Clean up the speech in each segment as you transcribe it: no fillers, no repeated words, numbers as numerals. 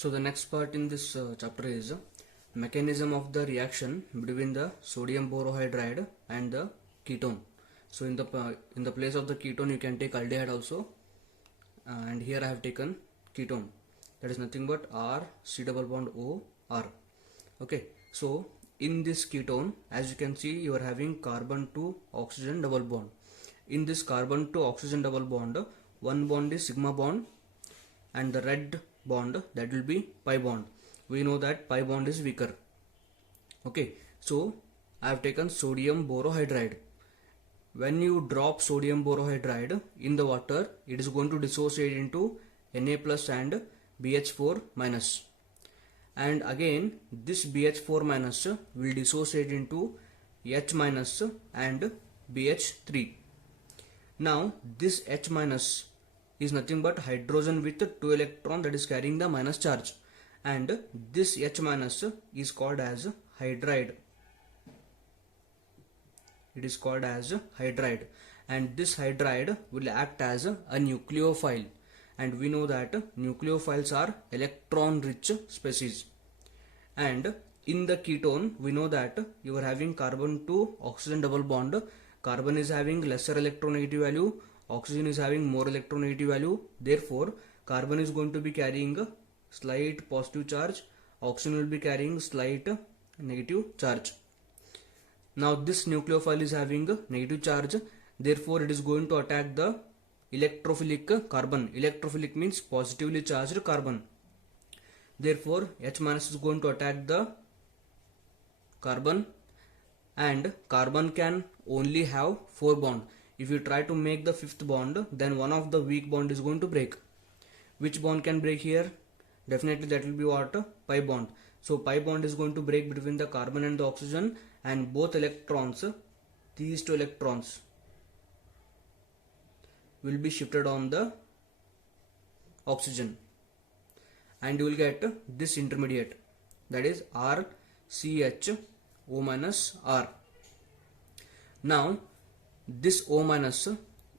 So the next part in this chapter is mechanism of the reaction between the sodium borohydride and the ketone. So in the place of the ketone you can take aldehyde also, and here I have taken ketone, that is nothing but R C double bond O R. Okay, so in this ketone, as you can see, you are having carbon to oxygen double bond. In this carbon to oxygen double bond, one bond is sigma bond and the red bond, that will be pi bond. We know that pi bond is weaker. Okay, so I have taken sodium borohydride. When you drop sodium borohydride in the water, it is going to dissociate into Na plus and BH4 minus. And again this BH4 minus will dissociate into H minus and BH3. Now this H minus is nothing but hydrogen with 2 electron, that is carrying the minus charge, and this H minus is called as hydride. It is called as hydride, and this hydride will act as a nucleophile, and we know that nucleophiles are electron rich species. And in the ketone we know that you are having carbon to oxygen double bond. Carbon is having lesser electronegative value, oxygen is having more electronegative value. Therefore carbon is going to be carrying a slight positive charge, oxygen will be carrying slight negative charge. Now this nucleophile is having a negative charge, therefore it is going to attack the electrophilic carbon. Electrophilic means positively charged carbon. Therefore H minus is going to attack the carbon, and carbon can only have 4 bonds. If you try to make the 5th bond, then one of the weak bond is going to break. Which bond can break here? Definitely that will be what? Pi bond. So pi bond is going to break between the carbon and the oxygen, and both electrons, these 2 electrons, will be shifted on the oxygen, and you will get this intermediate, that is RCHO minus R. Now this O minus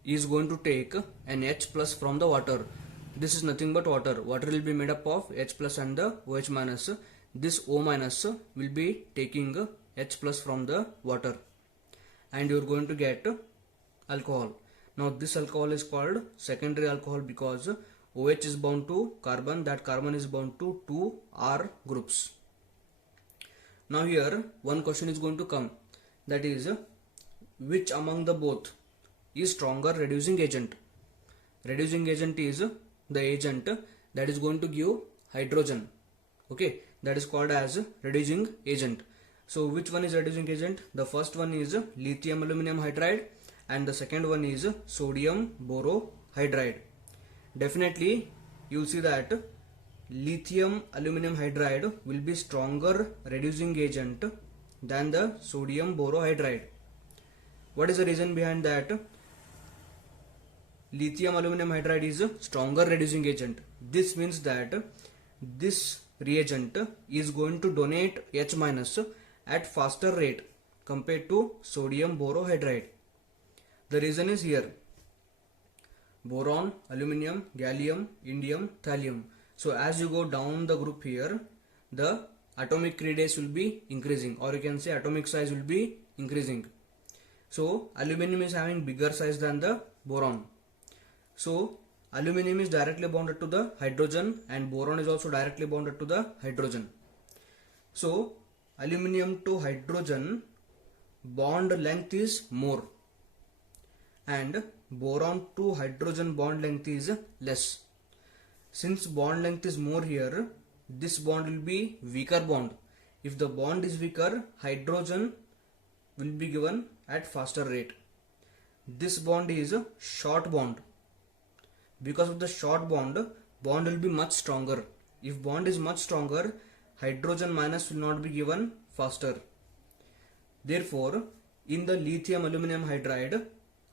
is going to take an H plus from the water. This is nothing but water. Water will be made up of H plus and the OH minus. This O minus will be taking H plus from the water, and you are going to get alcohol. Now this alcohol is called secondary alcohol because OH is bound to carbon, that carbon is bound to 2 R groups. Now here one question is going to come, that is, which among the both is stronger reducing agent? Reducing agent is the agent that is going to give hydrogen. Okay, that is called as reducing agent. So which one is reducing agent? The first one is lithium aluminum hydride, and the second one is sodium borohydride. Definitely you will see that lithium aluminum hydride will be stronger reducing agent than the sodium borohydride. What is the reason behind that? Lithium aluminum hydride is a stronger reducing agent. This means that this reagent is going to donate H minus at faster rate compared to sodium borohydride. The reason is here: boron, aluminium, gallium, indium, thallium. So as you go down the group here, the atomic radius will be increasing, or you can say atomic size will be increasing. So aluminium is having bigger size than the boron. So aluminium is directly bonded to the hydrogen, and boron is also directly bonded to the hydrogen. So aluminium to hydrogen bond length is more, and boron to hydrogen bond length is less. Since bond length is more here, this bond will be weaker bond. If the bond is weaker, hydrogen will be given at faster rate. This bond is a short bond. Because of the short bond will be much stronger. If bond is much stronger, hydrogen minus will not be given faster. Therefore in the lithium aluminum hydride,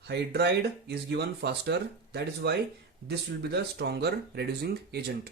hydride is given faster. That is why this will be the stronger reducing agent.